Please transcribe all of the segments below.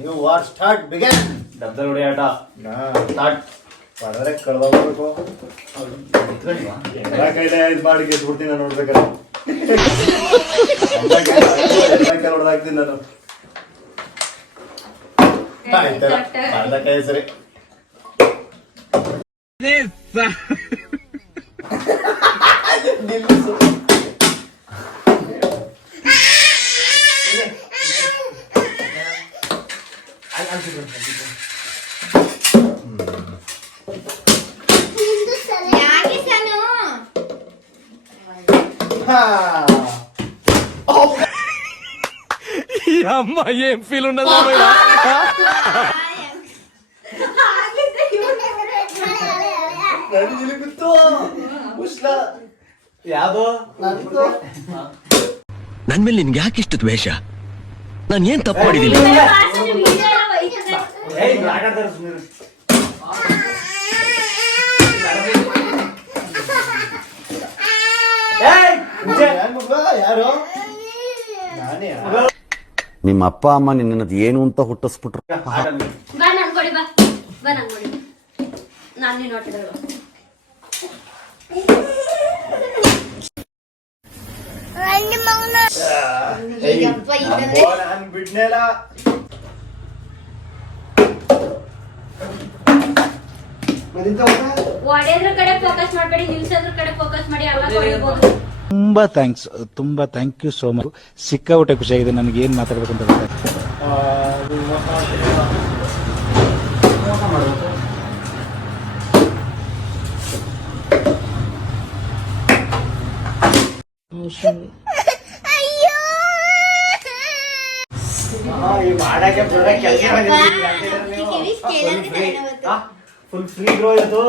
ನೀವು war start begun. Double ಹೊಡಿ ಆಟ ಸ್ಟಾರ್ಟ್. ಹೊಡೆದ್ರೆ ಕಳ್ದೋಗ್ಬೇಕು. ಎಲ್ಲ ಕೈಲೇ ಇದು ಮಾಡಿ ಗೆದ್ಬಿಡ್ತೀನಿ ನಾನು ನೋಡ್ಬೇಕಾದ್ರೆ. ಎಲ್ಲ ಕೈ ಹೊಡೆದಾಕ್ತೀನಿ ನಾನು. ಅರ್ಧ ಕೈ ಸರಿ. ನಿಲ್ಲಿಸು. అమ్మ ఏం ఫీల్ ఉన్నదా ಯಾವ್ದು ನನ್ ಮೇಲೆ ನಿನ್ಗೆ ಯಾಕೆ ಇಷ್ಟು ದ್ವೇಷ? ನಾನು ಏನ್ ತಪ್ಪು ಮಾಡಿದ್ದೀನಿ? ಯಾರು ನಿಮ್ಮ ಅಪ್ಪ ಅಮ್ಮ ನಿನ್ನದು ಏನು ಅಂತ ಹುಟ್ಟಿಸ್ಬಿಟ್ರು. ನಾನು ಬಿಡ್ನೇಲ. ಒಡೆದ್ರ ಕಡೆ ಫೋಕಸ್ ಮಾಡಬೇಡಿ, ನಿಲ್ಸೋದ್ರ ಕಡೆ ಫೋಕಸ್ ಮಾಡಿ. ಅವಾಗ ಹೊಡಿಬಹುದು. ತುಂಬಾ ಥ್ಯಾಂಕ್ಸ್, ತುಂಬಾ ಥ್ಯಾಂಕ್ ಯು ಸೋ ಮಚ್. ಸಿಕ್ಕಾಪಟ್ಟೆ ಖುಷಿಯಾಗಿದೆ. ನನಗೆ ಏನ್ ಮಾತಾಡ್ಬೇಕು ಅಂತ ಗೊತ್ತಾಯ್ತು. ಫುಲ್ ಫ್ರೀ ಗ್ರೋ ಇದು.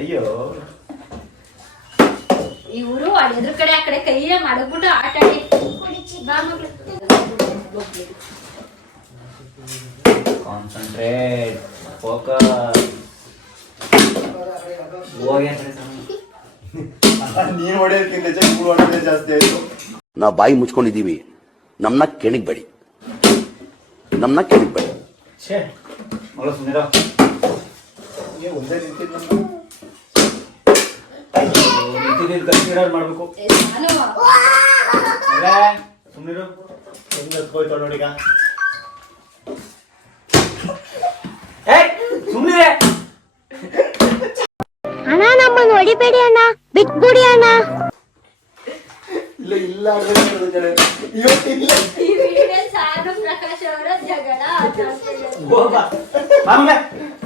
ಅಯ್ಯೋ ಇವರು ಎದ್ರ ಕಡೆ ಆ ಕಡೆ ಕೈಯ ಮಾಡಕ್ಬಿಟ್ಟು ಆಟ ಆಡಿ. Concentrate, focus. ನೀನ್ ಹೊಡೆಯೋದಕ್ಕಿಂತ ಹೊಡೆಯೋದೇ ಜಾಸ್ತಿ ಆಯ್ತು. ನಾವು ಬಾಯಿ ಮುಚ್ಕೊಂಡಿದ್ದೀವಿ. ನಮ್ಮನ್ನ ಕೆಣಿಗ್ಬೇಡಿ, ನಮ್ಮನ್ನ ಕೆಣಿಗ್ಬೇಡಿ. ಮಗಳ ಸುಂದರ ಒಂದೇ ನಿಂತಿದ್ದು ಕನ್ಸಿಡರ್ ಮಾಡ್ಬೇಕು. ಸುಮ್ಮನಿರು. ಹೋಯ್ತು ನೋಡಿಗ. ಸುಮ್ಮನೆ ಅಣ್ಣ, ನಮ್ಮನ್ನು ಹೊಡಿಬೇಡಿ ಅಣ್ಣ, ಬಿಟ್ಬಿಡಿ ಅಣ್ಣ. ಇಲ್ಲ ಇಲ್ಲ ಪ್ರಕಾಶ್ ಅವರ ಜಗಳ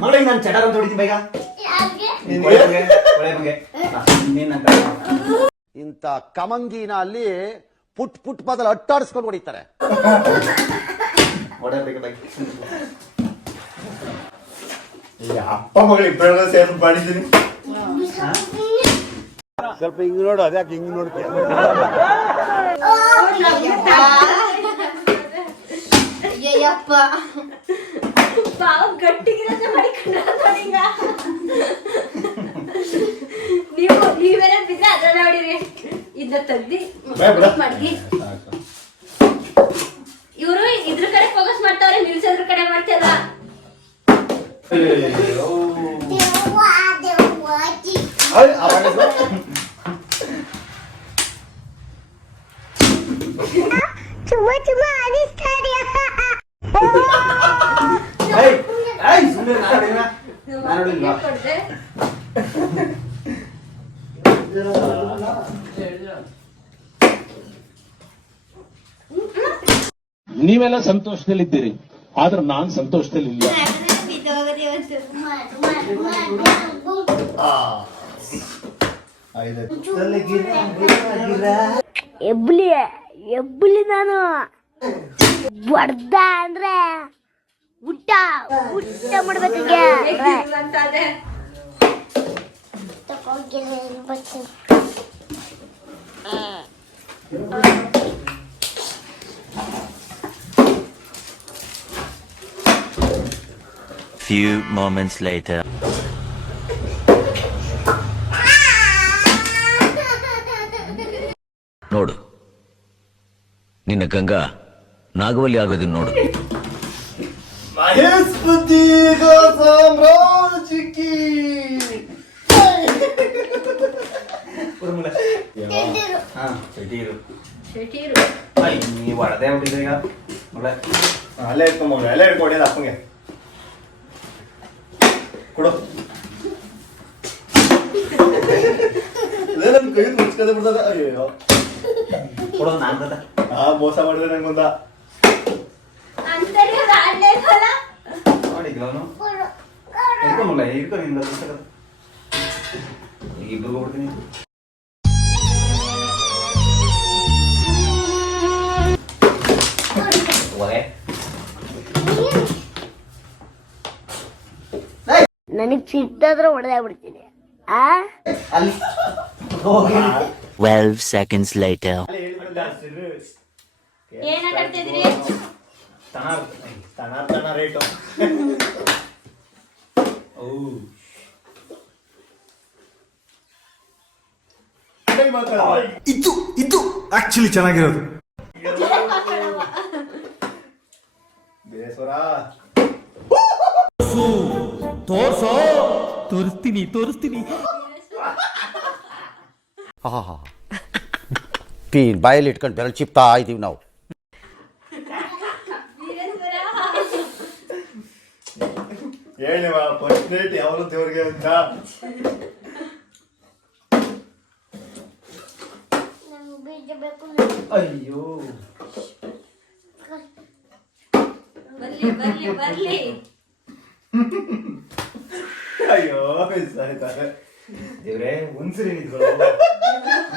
ಮಗಳಿಗೆ ನಾನು ಚಟಾರ್ ಅಂತ ಹೊಡಿತೀನಿ ಬೇಗ. ಇಂಥ ಕಮಂಗಿನ ಅಲ್ಲಿ ಪುಟ್ ಪುಟ್ ಬದಲು ಅಟ್ಟಾಡಿಸ್ಕೊಂಡು ಹೊಡಿತಾರೆ. ಅಪ್ಪ ಮಗಳು ಇಬ್ಬರ ಸೇರ್ಕೊಂಡು ಮಾಡಿದ್ದೀನಿ. ಸ್ವಲ್ಪ ಹಿಂಗ್ ನೋಡು, ಅದ್ಯಾಕೆ ಹಿಂಗ್ ನೋಡ್ತೀಯ? ಅಯ್ಯಪ್ಪ ಗಟ್ಟಿಗಿರೋದ ಮಾಡಿಕೊಂಡ. ನೀವೇನ ಬಿದ್ರೆ ಅದ್ರಲ್ಲ ಹೊಡಿರಿ. ಇದ್ನ ತೆಗ್ದಿ ಮಾಡಿ. ಇವರು ಇದ್ರ ಕಡೆ ಫೋಕಸ್ ಮಾಡ್ತಾವ್ರೆ, ನಿಲ್ಸೋದ್ರ ಕಡೆ ಮಾಡ್ತಾರ. ಚುಮ್ಮ ಚುಮ್ಮ ಅನಿಸ್ತಾರೆ. ನೀವೆಲ್ಲ ಸಂತೋಷದಲ್ಲಿದ್ದೀರಿ, ಆದ್ರೆ ನಾನ್ ಸಂತೋಷದಲ್ಲಿಲ್ಲ. ಎಬ್ಲಿ ಎಬ್ಲಿ ನಾನು ಬಡ್ದ ಅಂದ್ರೆ ಊಟ ಊಟ ಮಾಡ್ಬೇಕಾಗೆ Few moments later. ನೋಡು, ನಿನ್ನ ನಿನ್ನ ಗಂಗಾ ನಾಗವಲ್ಲಿ ಆಗೋದನ್ನ ನೋಡು. ಮಹೇಶ್ಪತಿ ಸಾಮ್ರಾಜ್ಯಕ್ಕೆ ಹಾ ಚಟೀರು ಶೆಟ್ಟಿರು ನೀವು ಹೊಡೆದೇ ಬಿಟ್ಟಿದ್ರೆ ಈಗ ಮಳೆ ಅಲ್ಲೇ ಇಟ್ಕೊಂಬೋದು, ಅಲ್ಲೇ ಇಟ್ಕೊಡಿದ ಅಪ್ಪಂಗೆ ಕೊಡು. ನನ್ನ ಕೈ ಮುಚ್ಕದೆ ಬಿಡ್ತದ. ಅಯ್ಯೋ ಕೊಡೋದು ನಾನು ಮೋಸ ಮಾಡಿದ್ರೆ ನಂಗೊಂದ ಅಂತೇಳಿ ಅವ್ರು ಆಡ್ಲೇಬೇಕಲ್ಲ. ಮಾಡಿದ್ವಿ ಅವನು ಇಟ್ಕೊಂಬಲ್ಲ ಇಟ್ಕೊ ನಿಂದ ಪುಸ್ತಕ ಈಗ ಇಬ್ರಿಗೂ ಕೊಡ್ತೀನಿ. ನನಗ್ ಸಿಟ್ಟಾದ್ರೆ ಹೊಡೆದೇ ಬಿಡ್ತೀನಿ. ಆ ಅಲ್ಲಿ ಹೋಗಿ 12 seconds later. ಏನ್ ಆಟ ಆಡ್ತಿದ್ರಿ? ತನ ರೇಟು. ಇದು ಆಕ್ಚುಲಿ ಚೆನ್ನಾಗಿರೋದು. ಬೇಸರ ತೋರಿಸ್ತೀನಿ ಪೀನ್ ಬಾಯಲ್ಲಿ ಇಟ್ಕೊಂಡು ಬೆರಳು ಚಿಪ್ತಾ ಇದೀವಿ ನಾವು. ವೀರೇಶ್ವರ. ಹೇಳಿವ ಫಸ್ಟ್ ನೈಟ್ ಯಾವನು ದೇವ್ರಿಗೆ ಅಂತ. ಬೀಜ ಬೇಕು. ಅಯ್ಯೋ ಬರ್ಲಿ ಬರ್ಲಿ ಬರ್ಲಿ. ಅಯ್ಯೋ ಸಾಯ್ತಾರೆ ದೇವ್ರೆ ಒಂದ್ಸರಿ ನಿಂತ್ಕೊಳ್ಳೋ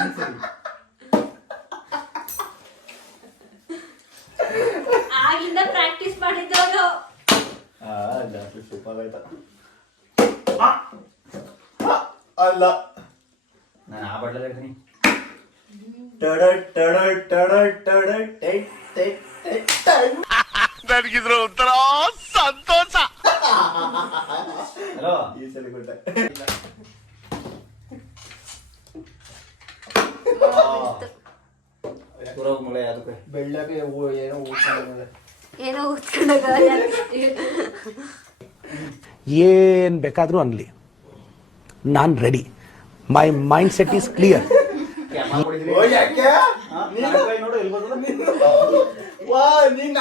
ಒಂದ್ಸರಿ. ಆಗಿಂದ ಪ್ರಾಕ್ಟೀಸ್ ಮಾಡಿದ್ದವರು. ಜಾಸ್ತಿ ಸೂಪರ್ ಆಯ್ತಾ. ಅಲ್ಲ ನಾನು ಆ ಬಡ್ಲ ಇರ್ತೀನಿ. ಟಡ ಟಡ ಟಡ ಟಡ ಟೈ ಟೈ ಟೈ ಟೈ. ನನಗಿದ್ರ ಒಂಥರ ಸಂತೋಷ. ಹಲೋ ಈ ಸಲ ಕೊಟ್ಟೆ. ಊರೋಗ್ ಮಳೆ ಅದಕ್ಕೆ ಬೆಳ್ಳಕ್ಕೆ ಏನೋ ಊಟ ಏನೋ ಉತ್ಕೊಂಡಾಗ ಏನ್ ಬೇಕಾದ್ರೂ ಅನ್ಲಿ, ನಾನ್ ready. My mindset is clear. ಯಾಕೆ ನೋಡು ಎಲ್ಲಿ ಬರ್ತದ ನೀನು. ವಾ ನೀನ್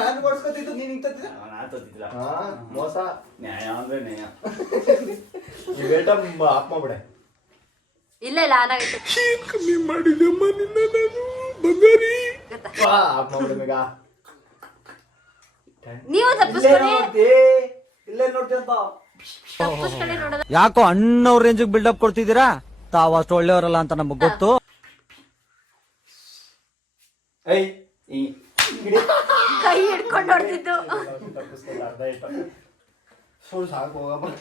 ನಾನು ಕೊಡ್ಸ್ಕೊತಿದ್ದು ನೀನ್ ಹಿಂಗ್ ತತ್ತಿದ್ದ. ನಾನು ತತ್ತಿದ್ದಿಲ್ಲ. ಮೋಸ. ನ್ಯಾಯ ಅಂದ್ರೆ ನ್ಯಾಯ. ಈ ಬೇಟ ಆಫ್ ಮಾಡ್ಬಿಡೆ. ಇಲ್ಲ ಇಲ್ಲ ಆನಾಗಿತ್ತು. ಕಮ್ಮಿ ಮಾಡಿದಮ್ಮ ನಿನ್ನ ನಾನು ಬಂಗಾರಿ. ವಾ ಆಫ್ ಮಾಡ್ಬಿಡೆ ಬೇಗ. ನೀವು ತಪ್ಪಿಸ್ಕೊಳ್ಳಿ. ಇಲ್ಲೇ ನೋಡ್ತೀಯಂತ ತಪ್ಪಿಸ್ಕೊಳ್ಳಿ ನೋಡೋದು. ಯಾಕೋ ಅಣ್ಣವ್ರ ರೇಂಜಿಗೆ ಬಿಲ್ಡಪ್ ಕೊಡ್ತಿದ್ದೀರಾ? ತಾವು ಅಷ್ಟು ಒಳ್ಳೆಯವರಲ್ಲ ಅಂತ ನಮಗ್ ಗೊತ್ತು. ಏಯ್ ಈ ಕೈ ಹಿಡ್ಕೊಂಡು ಹೊಡ್ತಿದ್ದು. ತಪ್ಪಿಸ್ಕೊಂಡು ಅರ್ಧ ಇಟ್ಟ. ಸಾಕು ಹೋಗಮ್ಮ.